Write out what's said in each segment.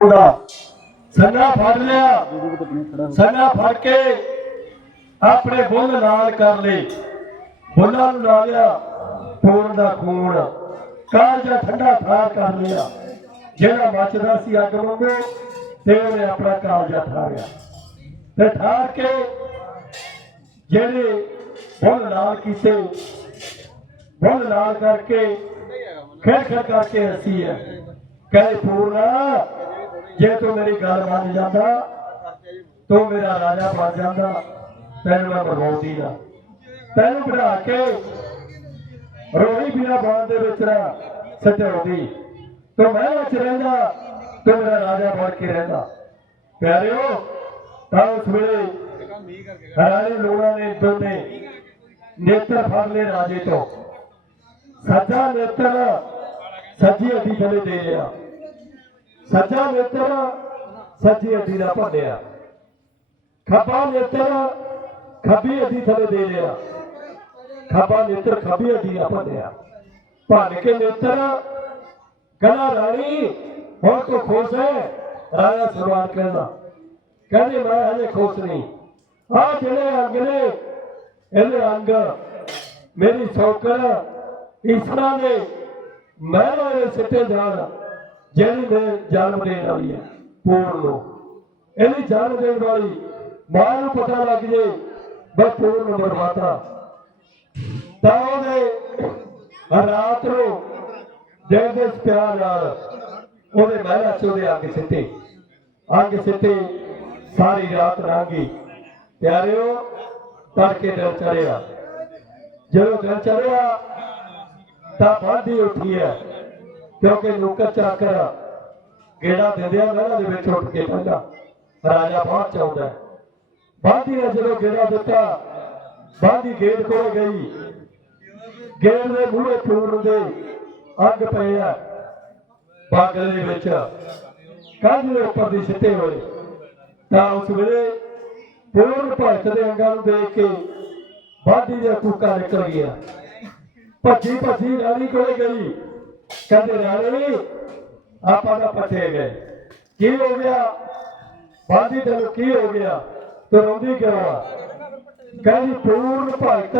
ਦਾ ਸੰਨਾ ਫੜ ਲਿਆ। ਸੰਨਾ ਫੜ ਕੇ ਆਪਣੇ ਬੁੱਲ ਨਾਲ ਕਰ ਲਈ ਬੁੱਲਾਂ ਨੂੰ ਲਾ ਲਿਆ। ਖੂਨ ਦਾ ਖੂਨ। ਕਾਲਜਾ ਠੰਡਾ ਠਾਰ ਕਰ ਲਿਆ। ਜਿਹੜਾ ਮੱਚਦਾ ਸੀ ਅੱਗ ਵਾਂਗੂ, ਤੇ ਉਹਨੇ ਆਪਣਾ ਕਾਲਜਾ ਠਾਰਿਆ। ਤੇ ਠਾਰ ਕੇ ਜਿਹੜੇ ਬੁੱਲ ਨਾਲ ਕੀਤੇ, ਬੁੱਲ ਲਾਲ ਕਰਕੇ ਖੇਡ ਖੇਡ ਕਰਕੇ ਹੱਸੀ ਹੈ। ਕਹੇ ਪੂਰਨਾ ਜੇ ਤੂੰ ਮੇਰੀ ਗੱਲ ਮੰਨ ਜਾਂਦਾ, ਤੂੰ ਮੇਰਾ ਰਾਜਾ ਬਣ ਜਾਂਦਾ, ਤੈਨੂੰ ਮੈਂ ਮਰਵਾਉਂਦੀ ਨਾ ਤੈਨੂੰ ਬਣਾ ਕੇ ਰੋਹੀ ਬਿਨਾ ਬਾਣ ਦੇ ਵਿੱਚ ਰਾ ਸਜਾਉਂਦੀ ਤੂੰ ਮੈਂ ਵਿੱਚ ਰਹਿੰਦਾ, ਤੂੰ ਮੇਰਾ ਰਾਜਾ ਬਣ ਕੇ ਰਹਿੰਦਾ। ਪਿਆਰਿਓ, ਤਾਂ ਉਸ ਵੇਲੇ ਰਾਜੇ ਲੋਕਾਂ ਨੇ ਦੋਨੇ ਨੇਤਰ ਫੜ ਲਏ ਰਾਜੇ ਤੋਂ। ਸੱਜਾ ਨੇਤਰ ਸੱਜੀ ਅੱਡੀ ਥਲੇ ਦੇ ਲਿਆ ਸੱਜਾ ਨੇਤਰ, ਸੱਜੀ ਅੱਡੀ ਦਾ ਭੰਡਿਆ। ਖੱਬਾ ਨੇਤਰ, ਖੱਬੀ ਅੱਡੀ ਥਲੇ ਦੇ ਲਿਆ। ਖੱਬਾ ਨੇਤਰ, ਖੱਬੀ ਅੱਡੀ ਦਾ ਭੰਡਿਆ। ਭੰਨ ਕੇ ਨੇਤਰ ਗਲਾ ਰਾਣੀ, ਹੁਣ ਤੂੰ ਖੁਸ਼ ਹੈ? ਰਾਜਾ ਸਵਾਲ ਕਹਿੰਦਾ, ਕਹਿੰਦੇ, ਮੈਂ ਹਜੇ ਖੁਸ਼ ਨਹੀਂ। ਆ ਜਿਹੜੇ ਅੰਗ ਨੇ, ਇਹਦੇ ਅੰਗ ਮੇਰੀ ਸੌਕਰ ਈਸ਼ਵਰਾ ਨੇ ਮਹਿਲਾ ਦੇ ਸਿੱਟੇ ਜਾਣ। ਜਿਹੜੀ ਨੇ ਜਨਮ ਦੇਣ ਵਾਲੀ ਹੈ, ਪੂਰਨ ਨੂੰ। ਇਹਦੀ ਜਨਮ ਦੇਣ ਵਾਲੀ ਮਾਂ ਨੂੰ ਪਤਾ ਲੱਗ ਜੇ, ਬਸ ਪੂਰਨ ਬਰਬਾਦਾ ਤਾਂ ਉਹਦੇ ਰਾਤ ਨੂੰ ਜਿਹਦੇ ਪਿਆਰ ਨਾਲ ਉਹਦੇ ਮਹਿਲਾ ਚ ਉਹਦੇ ਅੱਗ ਸਿੱਟੇ। ਅੱਗ ਸਿੱਟੇ, ਸਾਰੀ ਰਾਤ ਲੰਘੀ। ਪਿਆਰਿਓ, ਤੜਕੇ ਦਿਨ ਚੜਿਆ ਜਦੋਂ ਦਿਨ ਚੜਿਆ ਤਾਂ ਬਾਦੀ ਉੱਠੀ ਹੈ। ਕਿਉਂਕਿ ਨੁਕਰ ਚਾਕਰ ਗੇੜਾ ਦਿੰਦੇ ਆ ਮਹਿਲਾ ਦੇ ਵਿੱਚ ਉੱਠ ਕੇ ਪਹਿਲਾਂ। ਰਾਜਾ ਬਾਹਰ ਚ ਬਾਦੀ ਨੇ ਜਦੋਂ ਗੇੜਾ ਦਿੱਤਾ, ਬਾਦੀ ਗੇਟ ਕੋਲ ਗਈ। ਗੇਟ ਦੇ ਮੂਹਰੇ ਪੂਰਨ ਦੇ ਅੱਗ ਪਏ ਆ। ਬਾਗਲ ਦੇ ਵਿੱਚ ਕੰਧ ਦੇ ਉੱਪਰ ਦੀ ਸਿੱਟੇ ਹੋਏ। ਤਾਂ ਉਸ ਵੇਲੇ ਪੂਰਨ ਭਗਤ ਦੇ ਅੰਗਾਂ ਨੂੰ ਦੇਖ ਕੇ ਬਾਦੀ ਦਾ ਕੂਕਾ ਨਿਕਲ ਗਿਆ। ਭੱਜੀ ਭੱਜੀ ਰਾਣੀ ਕੋਲੇ ਗਈ। ਕਹਿੰਦੇ ਰਾਣੀ ਆਪਾਂ ਦਾ ਪੱਠੇ ਗਏ ਕੀ ਹੋ ਗਿਆ? ਬਾਦੀ ਤੈਨੂੰ ਕੀ ਹੋ ਗਿਆ? ਤੂੰ ਰੋਂਦੀ ਕਿਉਂ ਆ? ਕਹਿੰਦੀ ਪੂਰਨ ਭਗਤ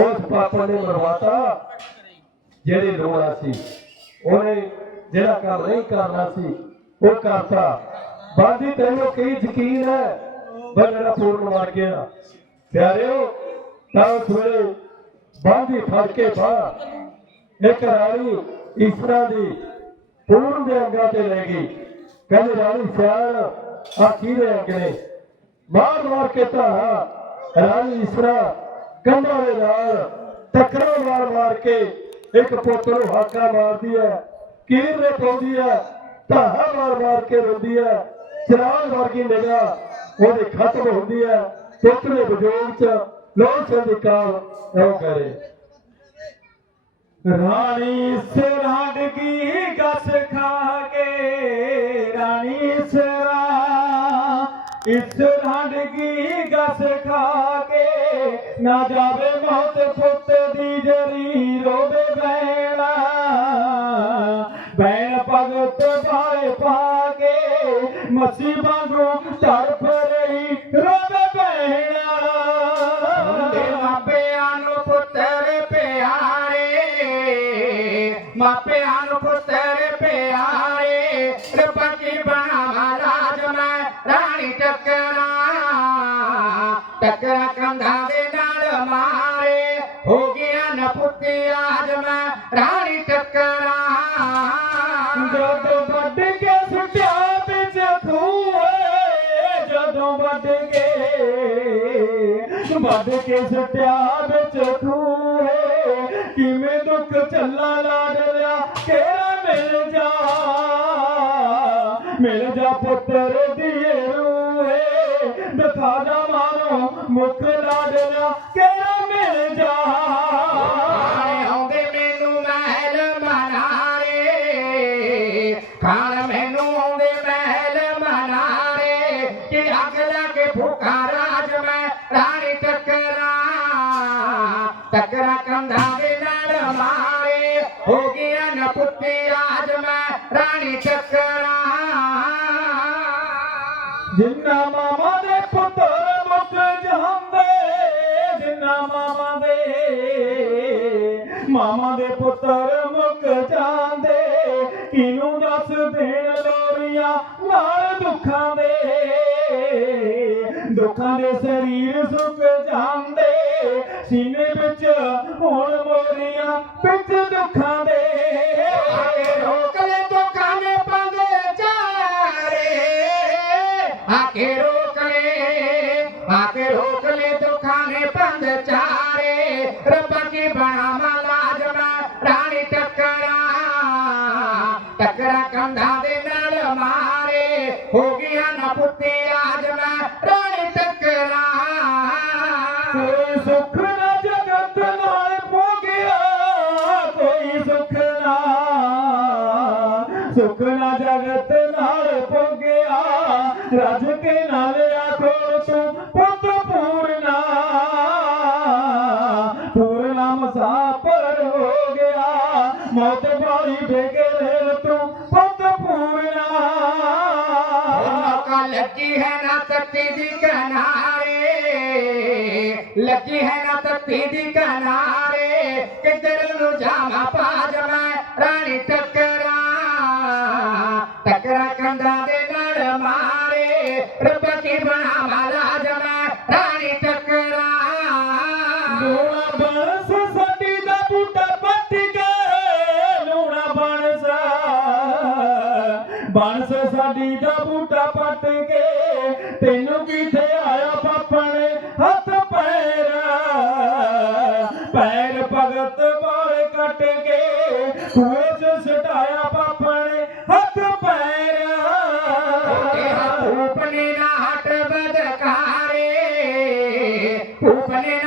ਉਸ ਪਾਪਾ ਨੇ ਮਰਵਾਤਾ, ਜਿਹੜੀ ਰੋਣਾ ਸੀ। ਉਹਨੇ ਜਿਹੜਾ ਕੰਮ ਨਹੀਂ ਕਰਨਾ ਸੀ, ਉਹ ਕਰਤਾ। ਬਾਦੀ ਤੈਨੂੰ ਕੀ ਯਕੀਨ ਹੈ? ਬੰਦਰਾ ਪੂਰਨ ਮਾਰ ਗਿਆ। ਪਿਆਰਿਓ, ਤਾਂ ਉਸ ਵੇਲੇ ਫੜ ਕੇ ਬਾਹਰ ਇੱਕ ਰਾਣੀ ਈਸ਼ਵਰਾ ਦੀ ਪੂਰਨ ਦੇ ਅੰਗਾਂ ਤੇ ਲੈ ਗਈ। ਕਹਿੰਦੇ, ਰਾਣੀ ਸਿਆਣ ਆਖੀ ਦੇ ਮਾਰ ਮਾਰ ਕੇ ਤਾਂ ਰਾਣੀ ਈਸ਼ਵਰਾ ਕੰਧਾਂ ਦੇ ਨਾਲ ਟੱਕਰਾਂ ਮਾਰ ਮਾਰ ਕੇ ਇੱਕ ਪੁੱਤ ਨੂੰ ਹਾਕਾ ਮਾਰਦੀ ਹੈ ਕੀਰ ਨੇ ਪਾਉਂਦੀ ਹੈ ਧਾਹਾ ਮਾਰ ਮਾਰ ਕੇ ਰੋਂਦੀ ਹੈ, ਚਿਰਾਗ ਵਰਗੀ ਨਿਗਾਹ ਉਹਦੀ ਖਤਮ ਹੁੰਦੀ ਹੈ, ਪੁੱਤ ਦੇ ਵਿਜੋਗ ਚ ਲੋਹ ਸੰਦਿਕਾਰ ਉਹ ਕਰੇ। ਰਾਣੀ ਸਿਰਾੜ ਕੀ ਗਸ ਖਾ ਕੇ। ਰਾਣੀ ਸਿਰਾ, ਇਸ ਰਾੜ ਕੀ ਗਸ ਖਾ ਕੇ। ਨਾ ਜਾਵੇ ਮੌਤ ਪੁੱਤ ਦੀ ਜਰੀ, ਰੋਵੇ ਬੈਣਾ। ਬੈਣ ਭਗਤ ਪਾਏ ਪਾ ਕੇ ਮੱਛੀ ਖੂਏ ਜਦੋਂ ਵੱਢ ਕੇ ਵੱਢ ਕੇ ਸੁੱਟਿਆ ਵਿੱਚ ਖੂਏ ਕਿਵੇਂ ਦੁੱਖ ਚੱਲਾ ਲਾ ਡਰਿਆ ਕਿਹੜਾ ਮਿਲ ਜਾ। ਮਿਲ ਜਾ ਪੁੱਤਰ ਦੀਏ ਰੂਏ ਦਿਖਾ ਜਾ ਮਾਰੋ ਮੁਖ ਲਾ ਡਰਿਆ ਕਿਹੜਾ ਮਿਲ ਜਾ। ਟੱਕਰਾਂ ਕੰਧਾਂ ਦੇ ਨਾਲ ਮਾਰੇ ਹੋ ਗਿਆ ਨਾ ਪੁੱਤੀ ਆਜ ਮੈਂ ਰਾਣੀ ਟੱਕਰਾਂ ਜਿੰਨਾ ਮਾਮਾ ਦੇ ਪੁੱਤਰ ਮੁੱਕ ਜਾਂਦੇ, ਜਿੰਨਾ ਮਾਮਾ ਦੇ ਮਾਮਾ ਦੇ ਪੁੱਤਰ ਮੁੱਕ ਜਾਂਦੇ ਕਿਨੂੰ ਦੱਸ ਦੇਣ ਲੋਰੀਆਂ ਨਾਲ ਦੁੱਖਾਂ ਦੇ? ਦੁੱਖਾਂ ਦੇ ਸਰੀਰ ਸੁੱਕ ਮੋਰੀਆਂ ਦੁੱਖਾਂ ਦੇ ਆਕੇ ਰੋਕ ਦੁੱਖਾਂ ਨੇ ਪੰਗ ਚਾਰੇ। ਆਕੇ ਰੋਕ ਲੈ ਆਕੇ ਰੋਕ ਲੈ ਦੁੱਖਾਂ ਨੇ ਪੰਗ ਚਾਰੇ। ਰੱਬਾ ਕੀ ਬਣਾ ਦੀ ਕਿਨਾਰੇ। ਲੱਗੀ ਹੈ ਨਾ ਤੱਤੀ ਦੀ ਕਿਨਾਰੇ। ਕਿੱਧਰ ਨੂੰ ਜਾਵਾਂ ਪਾਜ ਮੈਂ, ਰਾਣੀ ਟੱਕਰਾਂ। ਟੱਕਰਾਂ ਕੰਧਾਂ ਦੇ ਨਾਲ ਮਾਰੇ। ਰੱਬ ਕੀ ਬਣਾਵਾ ਲਾਜ ਮੈਂ, ਰਾਣੀ ਟੱਕਰਾਂ। ਲੂਣਾ ਬਣਸ ਸਾਡੀ ਦਾ ਬੂਟਾ ਪੱਟ ਕੇ। ਲੂਣਾ ਬਣਸ ਬਣਸ ਸਾਡੀ ਦਾ ਬੂਟਾ ਪੱਟ ਕੇ। ਤੈਨੂੰ ਕਿਥੇ ਆਇਆ ਪਾਪਾ ਨੇ? ਹੱਥ ਪੈਰ। ਪੈਰ ਭਗਤ ਵਾਲੇ ਕੱਟ ਕੇ ਕੂਏ ਚ ਸਟਾਇਆ ਪਾਪਣੇ ਹੱਥ ਪੈਰ। ਉਪਨੇ ਨਾ ਹਟ ਬਦਕਾਰੇ। ਉਪਨੇ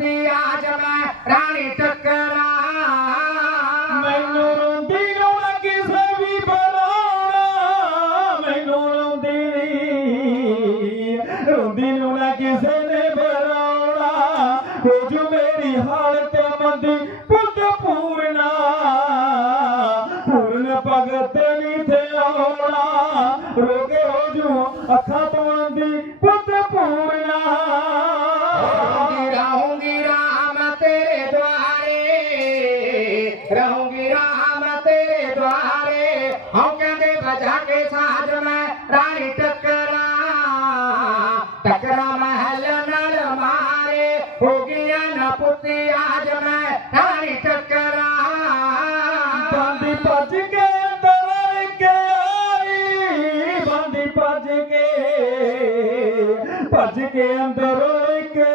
ਗਿਆ ਨਾ ਮੈਂ ਰਾਣੀ ਟੱਕਰਾਂ। ਮੈਨੂੰ ਰੋਂਦੀ ਰੋਣਾ ਕਿਸੇ ਵੀ ਬਲਾਉਣਾ। ਮੈਨੂੰ ਰੋਂਦੀ ਨੀ, ਰੋਂਦੀ ਰੋਣਾ ਕਿਸੇ ਨੇ ਬਲਾਉਣਾ। ਹੋ ਜੂ ਮੇਰੀ ਹਾਲਤ ਮੰਦੀ ਪੁੱਤ ਪੂਰਨਾ ਪੂਰਨ ਭਗਤ ਨੀ ਤੇ ਆਉਣਾ। ਰੋਗੇ ਹੋ ਜੂ ਅੱਖਾਂ ਤੋਂ ਦੀ ਪੁੱਤ ਪੂਰਨਾ आज मैं रानी टकरा। टकरा महल नल मारे, हो गया न पुती आज मैं रानी टकरा। बंदी पज के अंदर के आई, बंदी पज के पज के अंदर के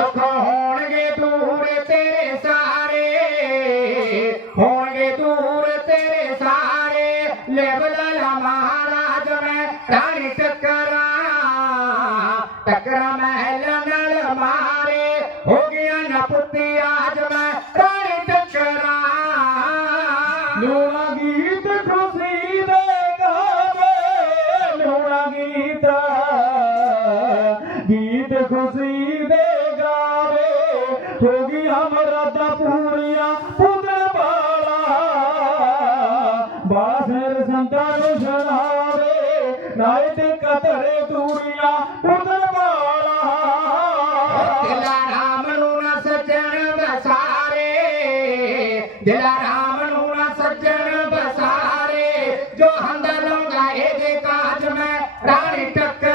ਦੁੱਖ ਹੋਣਗੇ ਦੂਰ ਤੇਰੇ ਸਾਰੇ। ਹੋਣਗੇ ਦੂਰ ਤੇਰੇ ਸਾਰੇ। ਲੈ ਲੈਵਲਾ ਮਹਾਰਾਜ, ਮੈਂ ਰਾਣੀ ਟੱਕਰਾਂ। ਟੱਕਰਾਂ ਮਹਿਲ ਨਾਲ ਮਾਰੇ। ਹੋ ਗਿਆ ਨਾ ਪੁੱਤੀ ਆਜ, ਮੈਂ ਰਾਣੀ ਟੱਕਰਾਂ। ਲੂਣਾ ਗੀਤ ਖੁਸ਼ੀ ਦੇ ਗਾਵੇ। ਲੂਣਾ ਗੀਤ ਗੀਤ ਖੁਸ਼ੀ ਬਾਸਰ ਸੰਤਾਂ ਨੂੰ ਸੁਣਾਵੇ ਨਾਇ ਤੇ ਕਤਰੇ ਦੂਰੀਆਂ ਉਦਨ ਵਾਲਾ। ਦਿਲਾ ਰਾਮ ਨੂੰ ਨਾ ਸੱਜਣ ਬਸਾਰੇ ਦਿਲਾ ਰਾਮ ਨੂੰ ਨਾ ਸੱਜਣ ਬਸਾਰੇ, ਜੋ ਹੰਦ ਲੰਗਾ ਇਹਦੇ ਕਾਜ ਮੈਂ ਰਾਣੀ ਟੱਕਰ